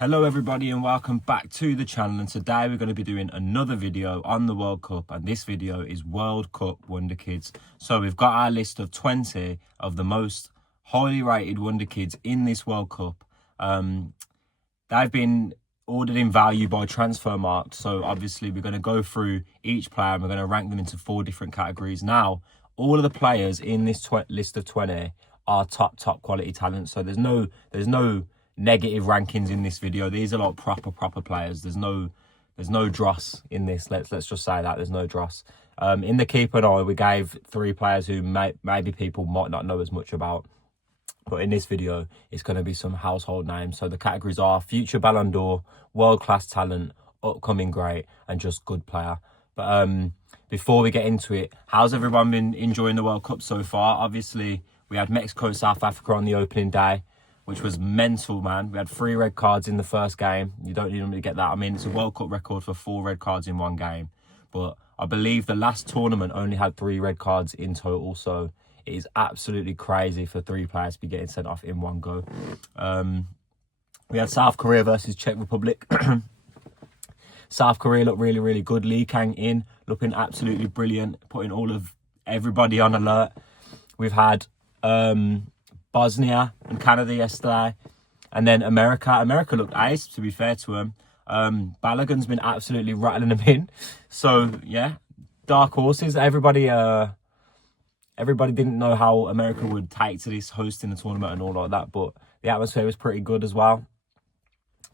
Hello everybody and welcome back to the channel, and today we're going to be doing another video on the World Cup, and this video is World Cup Wonderkids. So we've got our list of 20 of the most highly rated Wonderkids in this World Cup. They've been ordered in value by transfermarkt, so obviously we're going to go through each player and we're going to rank them into 4 different categories. Now, all of the players in this list of 20 are top quality talents, so there's no negative rankings in this video. These are like proper players. There's no dross in this. Let's just say that there's no dross. In the keeper and I, we gave 3 players who maybe people might not know as much about, but in this video it's going to be some household names. So the categories are future Ballon d'Or, world class talent, upcoming great, and just good player. But before we get into it, how's everyone been enjoying the World Cup so far? Obviously we had Mexico, South Africa on the opening day, which was mental, man. We had 3 red cards in the first game. You don't normally get that. I mean, it's a World Cup record for 4 red cards in one game. But I believe the last tournament only had 3 red cards in total. So it is absolutely crazy for 3 players to be getting sent off in one go. We had South Korea versus Czech Republic. South Korea looked really good. Lee Kang in, looking absolutely brilliant, putting all of everybody on alert. We've had Bosnia and Canada yesterday, and then America looked ace, to be fair to him. Balogun's been absolutely rattling them in. So yeah, dark horses. Everybody didn't know how America would take to this, hosting the tournament and all like that, but the atmosphere was pretty good as well.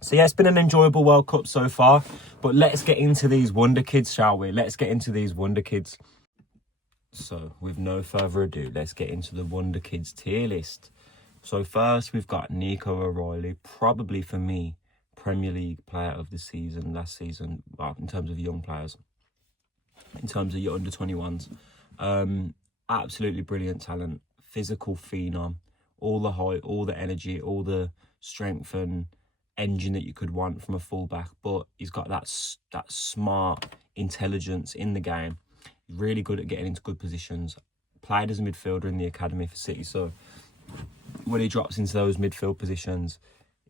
So yeah, it's been an enjoyable World Cup so far. But let's get into these Wonderkids, shall we? Let's get into these Wonderkids. So, with no further ado, let's get into the Wonderkids tier list. So first, we've got Nico O'Reilly, probably for me, Premier League player of the season, last season, well, in terms of young players, in terms of your under-21s. Absolutely brilliant talent, physical phenom, all the height, all the energy, all the strength and engine that you could want from a fullback, but he's got that smart intelligence in the game. Really good at getting into good positions. Played as a midfielder in the academy for City, so when he drops into those midfield positions,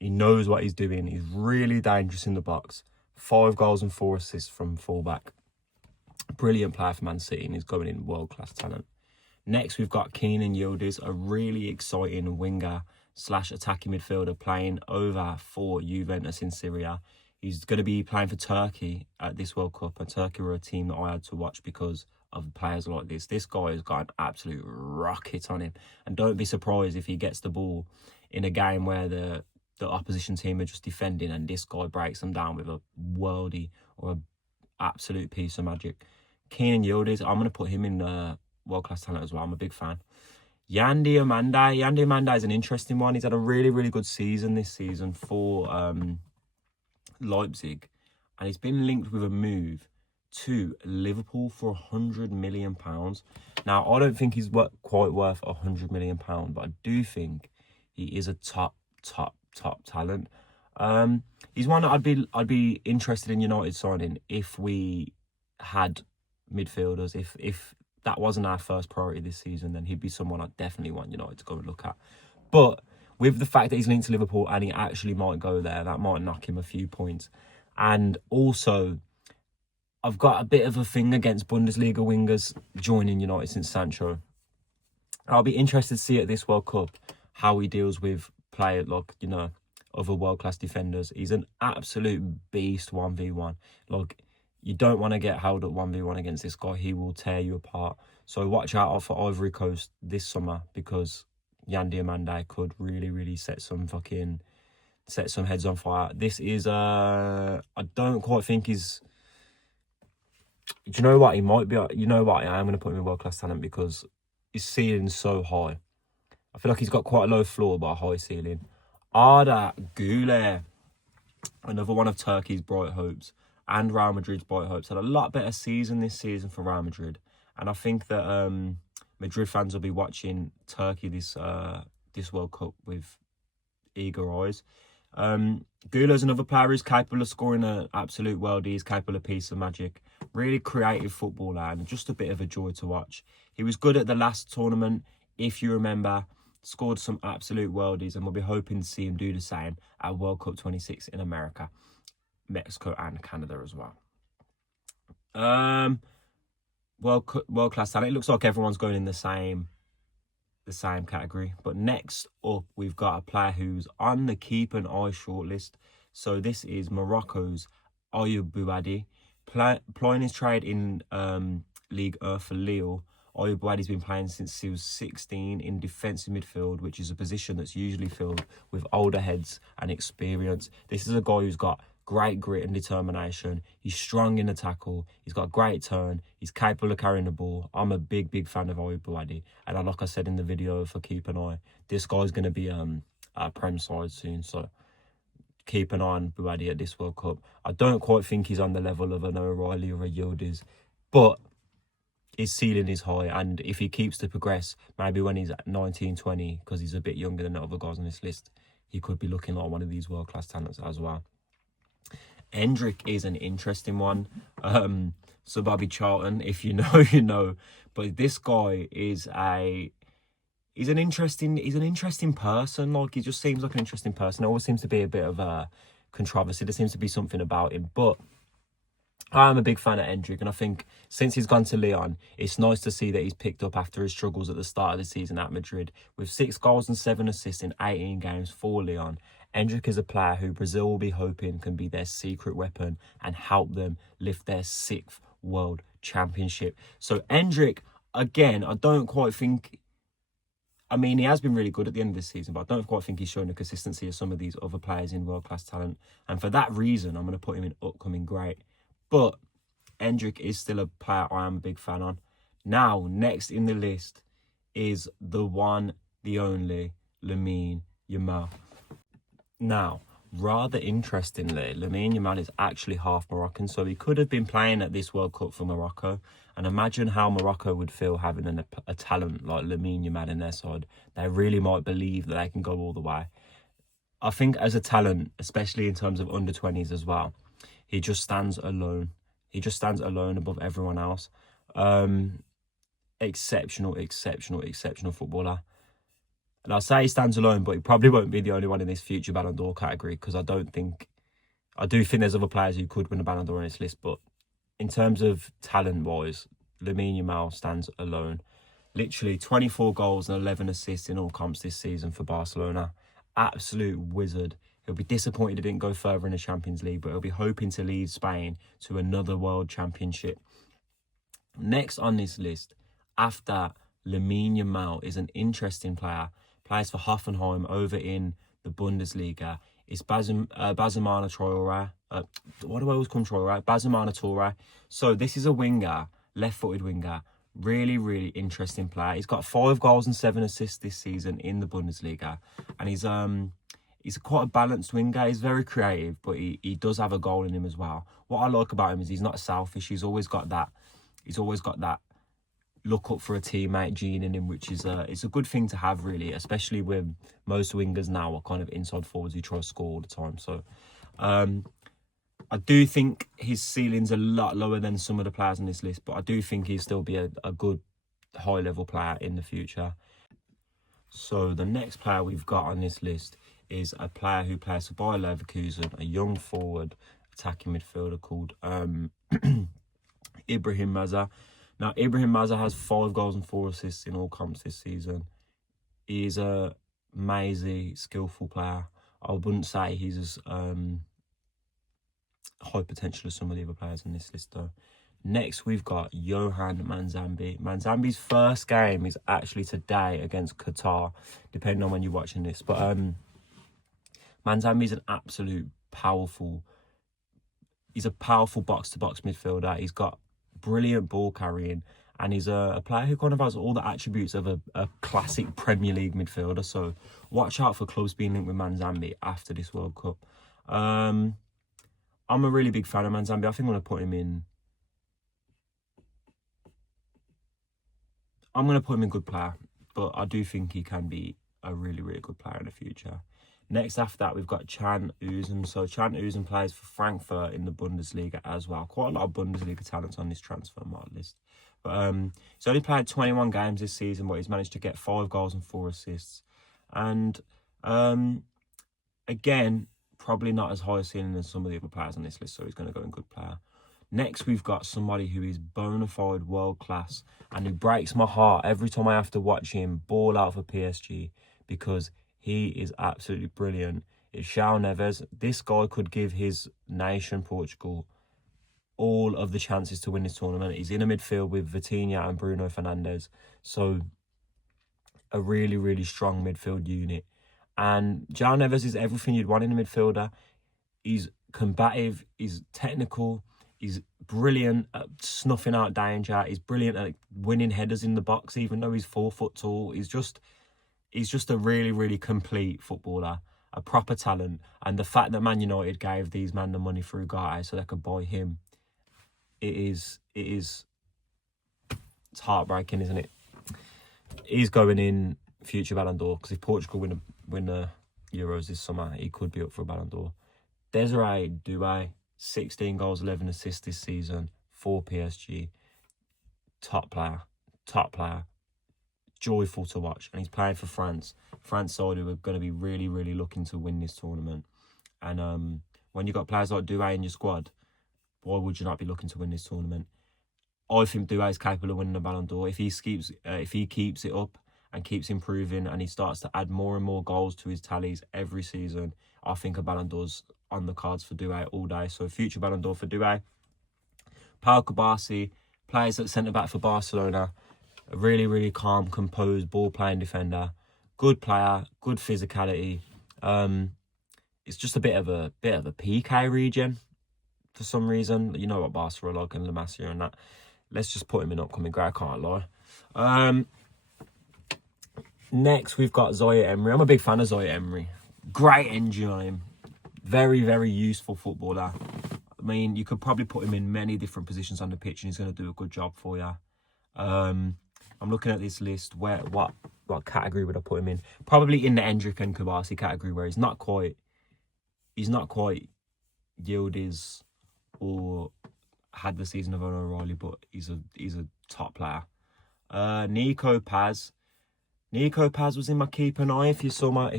he knows what he's doing. He's really dangerous in the box. 5 goals and 4 assists from fullback. Brilliant player for Man City, and he's going in world-class talent. Next, we've got Kenan Yildiz, a really exciting winger / attacking midfielder playing over for Juventus in Syria. He's going to be playing for Turkey at this World Cup, and Turkey were a team that I had to watch because of players like this. This guy has got an absolute rocket on him, and don't be surprised if he gets the ball in a game where the opposition team are just defending and this guy breaks them down with a worldie or an absolute piece of magic. Kenan Yildiz, I'm going to put him in world-class talent as well. I'm a big fan. Yandi Amandai is an interesting one. He's had a really good season this season for Leipzig, and he's been linked with a move to Liverpool for £100 million. Now, I don't think he's quite worth £100 million, but I do think he is a top talent. He's one that I'd be interested in United signing if we had midfielders. If that wasn't our first priority this season, then he'd be someone I'd definitely want United to go and look at. But with the fact that he's linked to Liverpool and he actually might go there, that might knock him a few points. And also, I've got a bit of a thing against Bundesliga wingers joining United since Sancho. I'll be interested to see at this World Cup how he deals with players like, other world-class defenders. He's an absolute beast 1v1. Like, you don't want to get held at 1v1 against this guy. He will tear you apart. So watch out for Ivory Coast this summer, because Yandi Amandai could really set some heads on fire. This is I don't quite think he's. Do you know what? He might be. You know what? I am going to put him in world-class talent because his ceiling's so high. I feel like he's got quite a low floor but a high ceiling. Arda Güler, another one of Turkey's bright hopes and Real Madrid's bright hopes, had a lot better season this season for Real Madrid, and I think that Madrid fans will be watching Turkey this World Cup with eager eyes. Güler's another player who's capable of scoring an absolute worldie. He's capable of a piece of magic. Really creative footballer and just a bit of a joy to watch. He was good at the last tournament, if you remember. scored some absolute worldies, and we'll be hoping to see him do the same at World Cup 26 in America, Mexico and Canada as well. World class talent. It looks like everyone's going in the same category. But next up, we've got a player who's on the keep an eye shortlist. So this is Morocco's Ayoub Bouadi, plying his trade in Ligue 1 for Lille. Ayoub Bouadi's been playing since he was 16 in defensive midfield, which is a position that's usually filled with older heads and experience. This is a guy who's got great grit and determination. He's strong in the tackle. He's got a great turn. He's capable of carrying the ball. I'm a big fan of Ayoub Bouadi. And like I said in the video for Keep an Eye, this guy's going to be at Prem side soon. So keep an eye on Bouadi at this World Cup. I don't quite think he's on the level of an O'Reilly or a Yildiz, but his ceiling is high. And if he keeps to progress, maybe when he's at 19, 20, because he's a bit younger than the other guys on this list, he could be looking like one of these world-class talents as well. Hendrick is an interesting one. So Bobby Charlton, if you know, you know. But this guy is he's an interesting person. Like, he just seems like an interesting person. There always seems to be a bit of a controversy. There seems to be something about him. But I'm a big fan of Hendrick, and I think since he's gone to Lyon, it's nice to see that he's picked up after his struggles at the start of the season at Madrid. With 6 goals and 7 assists in 18 games for Lyon, Hendrick is a player who Brazil will be hoping can be their secret weapon and help them lift their 6th World Championship. So Hendrick, again, I don't quite think... I mean, he has been really good at the end of this season, but I don't quite think he's shown the consistency of some of these other players in world-class talent. And for that reason, I'm going to put him in upcoming great. But Hendrick is still a player I am a big fan on. Now, next in the list is the one, the only, Lamine Yamal. Now, rather interestingly, Lamine Yamal is actually half Moroccan, so he could have been playing at this World Cup for Morocco. And imagine how Morocco would feel having a talent like Lamine Yamal in their side. They really might believe that they can go all the way. I think as a talent, especially in terms of under-20s as well, he just stands alone. He just stands alone above everyone else. Exceptional footballer. And I'll say he stands alone, but he probably won't be the only one in this future Ballon d'Or category, because I do think there's other players who could win a Ballon d'Or on this list, but in terms of talent-wise, Lamine Yamal stands alone. Literally 24 goals and 11 assists in all comps this season for Barcelona. Absolute wizard. He'll be disappointed he didn't go further in the Champions League, but he'll be hoping to lead Spain to another World Championship. Next on this list, after Lamine Yamal, is an interesting player. Plays for Hoffenheim over in the Bundesliga. It's Bazumana Traore. Why do I always call him Traore? Bazumana Traore. So this is a winger, left-footed winger. Really interesting player. He's got 5 goals and 7 assists this season in the Bundesliga. And he's quite a balanced winger. He's very creative, but he does have a goal in him as well. What I like about him is he's not selfish. He's always got that look up for a teammate gene in him, which is it's a good thing to have, really, especially with most wingers now are kind of inside forwards who try to score all the time. So I do think his ceiling's a lot lower than some of the players on this list, but I do think he'll still be a good high-level player in the future. So the next player we've got on this list is a player who plays for Bayer Leverkusen, a young forward attacking midfielder called Ibrahim Maza. Now, Ibrahim Maza has 5 goals and 4 assists in all comps this season. He is a amazing, skillful player. I wouldn't say he's as high potential as some of the other players on this list, though. Next, we've got Yohan Manzambi. Manzambi's first game is actually today against Qatar, depending on when you're watching this. But Manzambi's an absolute powerful... He's a powerful box-to-box midfielder. He's got brilliant ball carrying, and he's a player who kind of has all the attributes of a classic Premier League midfielder. So watch out for clubs being linked with Manzambi after this World Cup. I'm a really big fan of Manzambi. I think I'm going to put him in... I'm going to put him in good player, but I do think he can be a really good player in the future. Next after that, we've got Can Uzun. So Can Uzun plays for Frankfurt in the Bundesliga as well. Quite a lot of Bundesliga talents on this transfermarkt list. But he's only played 21 games this season, but he's managed to get 5 goals and 4 assists. And again, probably not as high a ceiling as some of the other players on this list, so he's going to go in good player. Next, we've got somebody who is bona fide world class and who breaks my heart every time I have to watch him ball out for PSG, because he is absolutely brilliant. It's João Neves. This guy could give his nation, Portugal, all of the chances to win this tournament. He's in a midfield with Vitinha and Bruno Fernandes. So a really, really strong midfield unit. And João Neves is everything you'd want in a midfielder. He's combative, he's technical, he's brilliant at snuffing out danger, he's brilliant at winning headers in the box, even though he's 4 foot tall. He's just a really, really complete footballer, a proper talent. And the fact that Man United gave these men the money for Ugarte so they could buy him, it's heartbreaking, isn't it? He's going in future Ballon d'Or, because if Portugal win the Euros this summer, he could be up for a Ballon d'Or. Desiree Doué, 16 goals, 11 assists this season for PSG. Top player. Joyful to watch. And he's playing for France. France side who are going to be really, really looking to win this tournament. And when you've got players like Doué in your squad, why would you not be looking to win this tournament? I think Doué is capable of winning the Ballon d'Or. If he keeps it up and keeps improving and he starts to add more and more goals to his tallies every season, I think a Ballon d'Or's on the cards for Doué all day. So future Ballon d'Or for Doué. Pau Kubasi plays at centre-back for Barcelona. A really, really calm, composed, ball-playing defender. Good player, good physicality. It's just a bit of a PK regen for some reason. You know what Barcelona like, and La Masia and that. Let's just put him in upcoming grade, I can't lie. Next, we've got Zaire Emery. I'm a big fan of Zaire Emery. Great engine on him. Very, very useful footballer. I mean, you could probably put him in many different positions on the pitch and he's going to do a good job for you. I'm looking at this list. What category would I put him in? Probably in the Endrick and Kubasi category, where he's not quite Yildiz or had the season of Owen O'Reilly, but he's a top player. Nico Paz. Nico Paz was in my keep an eye. If you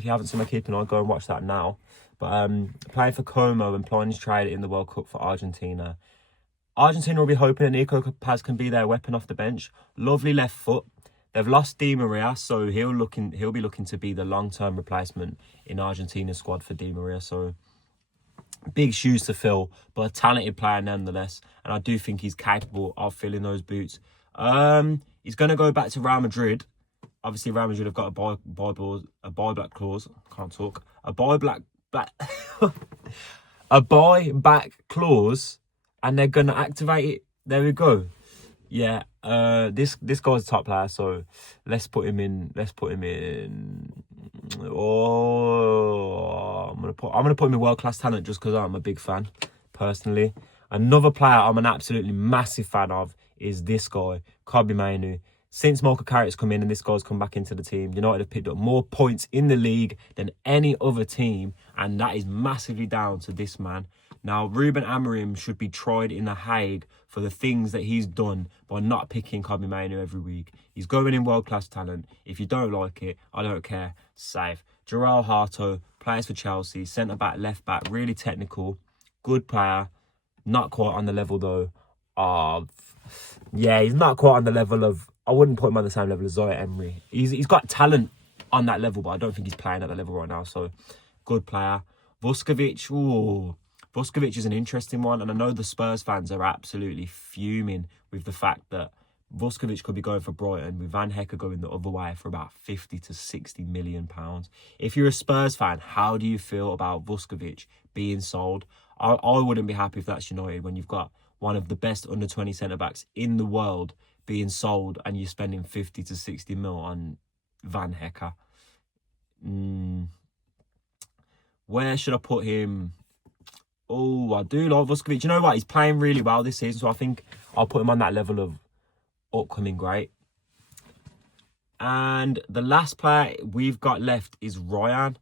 haven't seen my keep an eye, go and watch that now. But playing for Como and playing his trade in the World Cup for Argentina. Argentina will be hoping that Nico Paz can be their weapon off the bench. Lovely left foot. They've lost Di Maria, so he'll be looking to be the long-term replacement in Argentina's squad for Di Maria. So big shoes to fill, but a talented player nonetheless. And I do think he's capable of filling those boots. He's going to go back to Real Madrid. Obviously, Real Madrid have got a buyback clause. Can't talk. A buyback clause, and they're going to activate it. There we go. Yeah. This guy's a top player, so let's put him in. Oh, I'm gonna put him in world class talent just because I'm a big fan, personally. Another player I'm an absolutely massive fan of is this guy, Kobbie Mainoo. Since Michael Carrick's come in and this guy's come back into the team, United have picked up more points in the league than any other team, and that is massively down to this man. Now, Ruben Amorim should be tried in The Hague for the things that he's done by not picking Kobbie Mainoo every week. He's going in world-class talent. If you don't like it, I don't care. Safe. João Harto plays for Chelsea, centre-back, left-back, really technical, good player. Not quite on the level, though, of... Yeah, he's not quite on the level of... I wouldn't put him on the same level as Zaire Emery. He's got talent on that level, but I don't think he's playing at that level right now. So, good player. Vuskovic, Vuskovic is an interesting one. And I know the Spurs fans are absolutely fuming with the fact that Vuskovic could be going for Brighton, with Van Hecker going the other way for about 50 to 60 million pounds. If you're a Spurs fan, how do you feel about Vuskovic being sold? I wouldn't be happy if that's United, when you've got one of the best under-20 centre-backs in the world being sold and you're spending 50 to 60 mil on Van Hecker. Where should I put him? Oh, I do like Vuskovic. You know what? He's playing really well this season, so I think I'll put him on that level of upcoming great. And the last player we've got left is Ryan.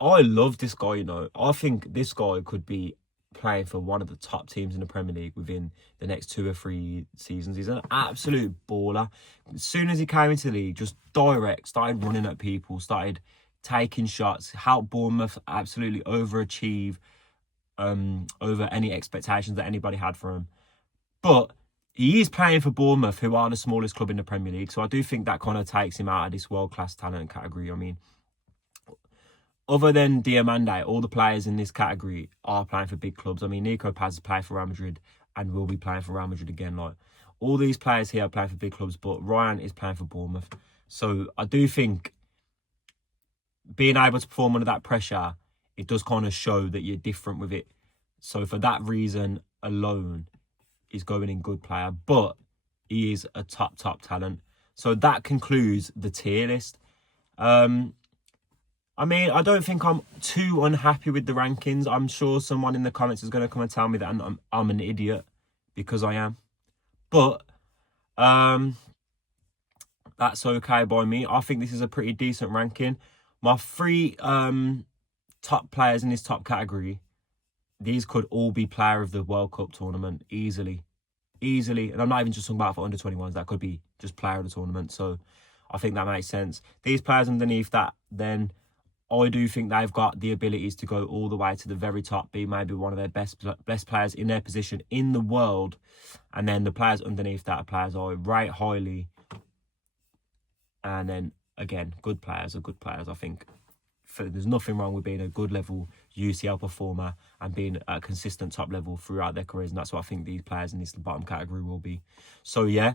I love this guy, you know. I think this guy could be playing for one of the top teams in the Premier League within the next 2 or 3 seasons. He's an absolute baller. As soon as he came into the league, just direct, started running at people, started taking shots, help Bournemouth absolutely overachieve over any expectations that anybody had for him. But he is playing for Bournemouth, who are the smallest club in the Premier League. So I do think that kind of takes him out of this world-class talent category. I mean, other than Diamande, all the players in this category are playing for big clubs. I mean, Nico Paz is playing for Real Madrid and will be playing for Real Madrid again. Like, all these players here are playing for big clubs, but Ryan is playing for Bournemouth. So I do think being able to perform under that pressure, it does kind of show that you're different with it. So for that reason alone, he's going in good player, but he is a top talent. So that concludes the tier list. I mean, I don't think I'm too unhappy with the rankings. I'm sure someone in the comments is going to come and tell me that I'm an idiot, because I am. But that's okay by me. I think this is a pretty decent ranking. My 3 top players in this top category, these could all be player of the World Cup tournament easily. And I'm not even just talking about for under 21s. That could be just player of the tournament. So I think that makes sense. These players underneath that, then I do think they've got the abilities to go all the way to the very top, be maybe one of their best players in their position in the world. And then the players underneath that are players I rate highly. And then, again, good players are good players. I think there's nothing wrong with being a good level UCL performer and being at a consistent top level throughout their careers. And that's what I think these players in this bottom category will be. So, yeah,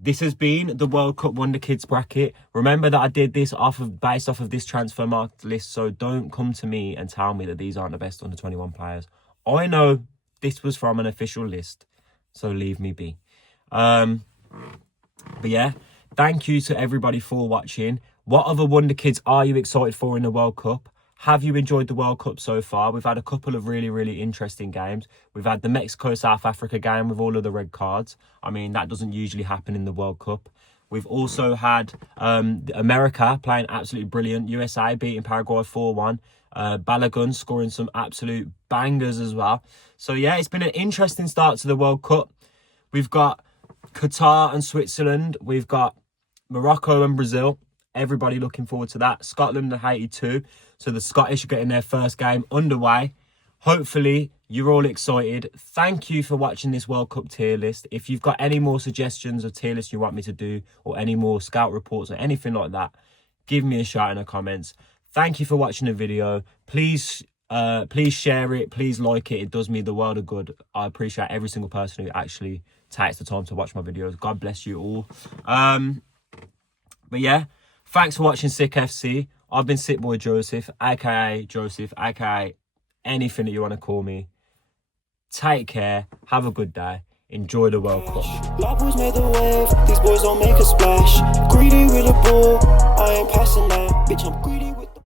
this has been the World Cup Wonderkids bracket. Remember that I did this based off of this transfermarkt list. So don't come to me and tell me that these aren't the best under 21 players. I know this was from an official list. So leave me be. But yeah, thank you to everybody for watching. What other Wonderkids are you excited for in the World Cup? Have you enjoyed the World Cup so far? We've had a couple of really interesting games. We've had the Mexico-South Africa game with all of the red cards. I mean, that doesn't usually happen in the World Cup. We've also had America playing absolutely brilliant. USA beating Paraguay 4-1. Balogun scoring some absolute bangers as well. So, yeah, it's been an interesting start to the World Cup. We've got Qatar and Switzerland. We've got Morocco and Brazil. Everybody looking forward to that. Scotland and Haiti too. So the Scottish are getting their first game underway. Hopefully, you're all excited. Thank you for watching this World Cup tier list. If you've got any more suggestions of tier lists you want me to do, or any more scout reports or anything like that, give me a shout in the comments. Thank you for watching the video. Please share it. Please like it. It does me the world of good. I appreciate every single person who actually takes the time to watch my videos. God bless you all. But yeah, thanks for watching Sick FC. I've been Sick Boy Joseph, aka Joseph, aka anything that you want to call me. Take care. Have a good day. Enjoy the World Cup. Black boys made the wave. These boys don't make a splash. Greedy with a ball. I ain't passing that. Bitch, I'm greedy with the